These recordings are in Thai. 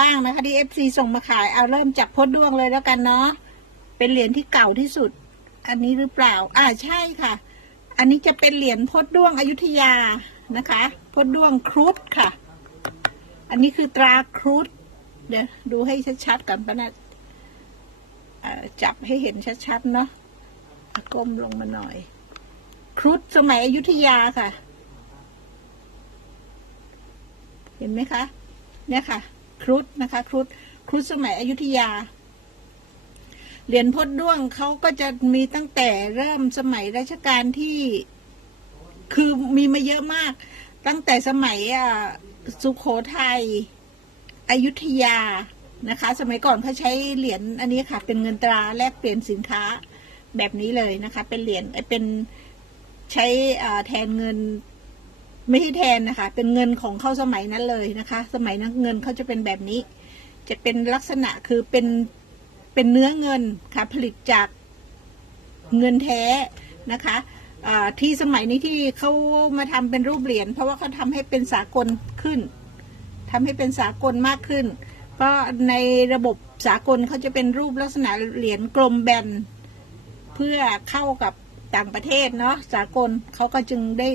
บ้างนะคะที่เอฟซีส่งมาขายเอาเริ่มจากพดด้วงเลยแล้วกันเนาะเป็นเหรียญที่เก่าที่สุด อันนี้หรือเปล่า อ่าใช่ค่ะ อันนี้จะเป็นเหรียญพดด้วงอยุธยานะคะพดด้วงครุฑค่ะ อันนี้คือตราครุฑเดี๋ยวดูให้ชัดๆกันปะนะจับให้เห็นชัดๆเนาะอะก้มลงมาหน่อย ครุฑสมัยอยุธยาค่ะ เห็นไหมคะ เนี่ยค่ะ ครุฑนะคะครุฑครุฑสมัยอยุธยา เหรียญพดด้วงเขาก็จะมีตั้งแต่เริ่มสมัยรัชกาลที่คือมีมาเยอะมาก ตั้งแต่สมัยสุขโขทัยอยุธยานะคะ สมัยก่อนเขาใช้เหรียญอันนี้ค่ะ เป็นเงินตราแลกเปลี่ยนสินค้าแบบนี้เลยนะคะ เป็นเหรียญเอ้ยเป็นใช้แทนเงิน ไม่ใช่แทนนะคะ เป็นเงินของเขาสมัยนั้นเลยนะคะ สมัยนั้นเงินเขาจะเป็นแบบนี้ จะเป็นลักษณะคือเป็นเป็นเนื้อเงินค่ะผลิตจากเงินแท้นะคะที่สมัยนี้ที่เขามาทำเป็นรูปเหรียญเพราะว่าเขาทำให้เป็นสากลขึ้นทำให้เป็นสากลมากขึ้น เพราะในระบบสากลเขาจะเป็นรูปลักษณะเหรียญกลมแบนเพื่อเข้ากับต่างประเทศเนาะสากลเขาก็จึงได้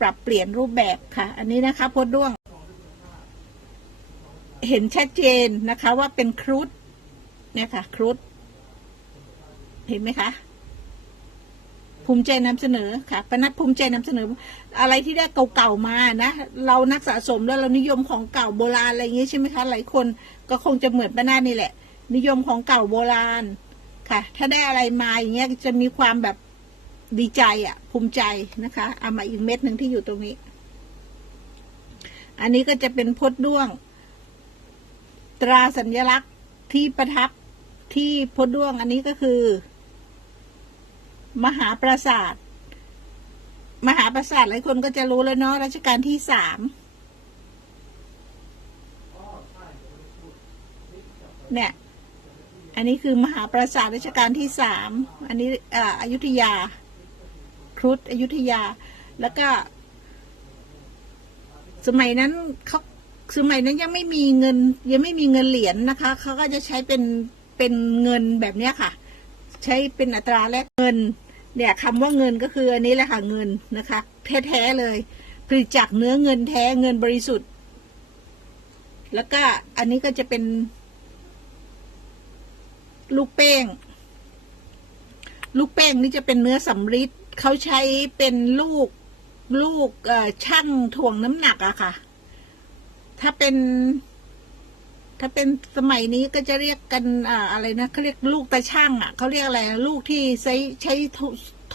ปรับเปลี่ยนรูปแบบค่ะ อันนี้นะคะพดด้วง เห็นชัดเจนนะคะว่าเป็นครุฑเนี่ยค่ะ ครุฑเห็นไหมคะภูมิใจนำเสนอค่ะปนัดภูมิใจนำเสนอ อะไรที่ได้เก่าๆมานะเรานักสะสมแล้วเรานิยมของเก่าโบราณอะไรอย่างงี้ใช่ไหมคะหลายคนก็คงจะเหมือนปนัดนี่แหละ นิยมของเก่าโบราณค่ะ ถ้าได้อะไรมาอย่างเงี้ยจะมีความแบบ ดีใจอะ ภูมิใจนะคะ เอามาอีกเม็ดหนึ่งที่อยู่ตรงนี้ อันนี้ก็จะเป็นพดด้วง ตราสัญลักษณ์ที่ประทับที่พดด้วง อันนี้ก็คือ มหาปราสาท มหาปราสาทหลายคนก็จะรู้แล้วเนาะรัชกาลที่สามเนี่ย อันนี้คือมหาปราสาทรัชกาลที่สาม อันนี้อ่าอยุธยา ครุฑอยุธยา แล้วก็ สมัยนั้นเขาสมัยนั้นยังไม่มีเงิน ยังไม่มีเงินเหรียญนะคะเขาก็จะใช้เป็นเป็นเงินแบบเนี้ยค่ะ ใช้เป็นอัตราแลกเงิน เนี่ยคำว่าเงินก็คืออันนี้แหละค่ะเงินนะคะ แท้ๆเลยผลิตจากเนื้อเงินแท้เงินบริสุทธิ์ แล้วก็อันนี้ก็จะเป็น ลูกเป้ง ลูกแป้งนี่จะเป็นเนื้อสำริด เขาใช้เป็นลูกลูกช่างถ่วงน้ำหนักอะค่ะ ถ้าเป็น ถ้าเป็นสมัยนี้ก็จะเรียกกันอ่าอะไรนะเขาเรียกลูกตาช่างอะเขาเรียกอะไร ลูกที่ใช้ใช้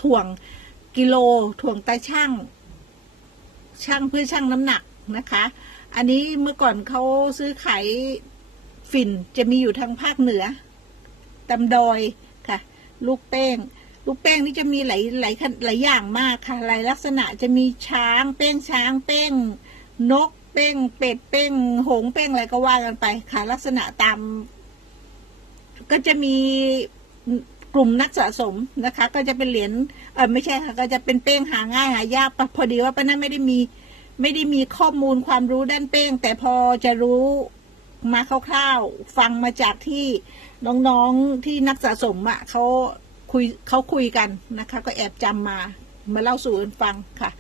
ถ่วงกิโลถ่วงตาช่าง ช่างเพื่อช่างน้ำหนักนะคะ อันนี้เมื่อก่อนเขาซื้อขายฝิ่นจะมีอยู่ทางภาคเหนือตำดอยค่ะ ลูกแป้ง ลูกแป้งนี่จะมีหลายหลายหลายอย่างมากค่ะหลายลักษณะจะมีช้างเป้งช้างเป้งนก เป้งเป็ดเป้งหงส์เป้งอะไรก็ว่ากันไปค่ะ ลักษณะตาม ก็จะมีกลุ่มนักสะสมนะคะ ก็จะเป็นเหรียญเออไม่ใช่ค่ะ ก็จะเป็นเป้งหาง่ายหายากพอดีว่าป้านั่นไม่ได้มี ไม่ได้มีข้อมูลความรู้ด้านเป้ง แต่พอจะรู้มาคร่าวๆฟังมาจากที่น้องๆที่นักสะสมอะ่ะเขา คุยเขาคุยกันนะคะ ก็แอบจำมามาเล่าสู่กันฟังค่ะ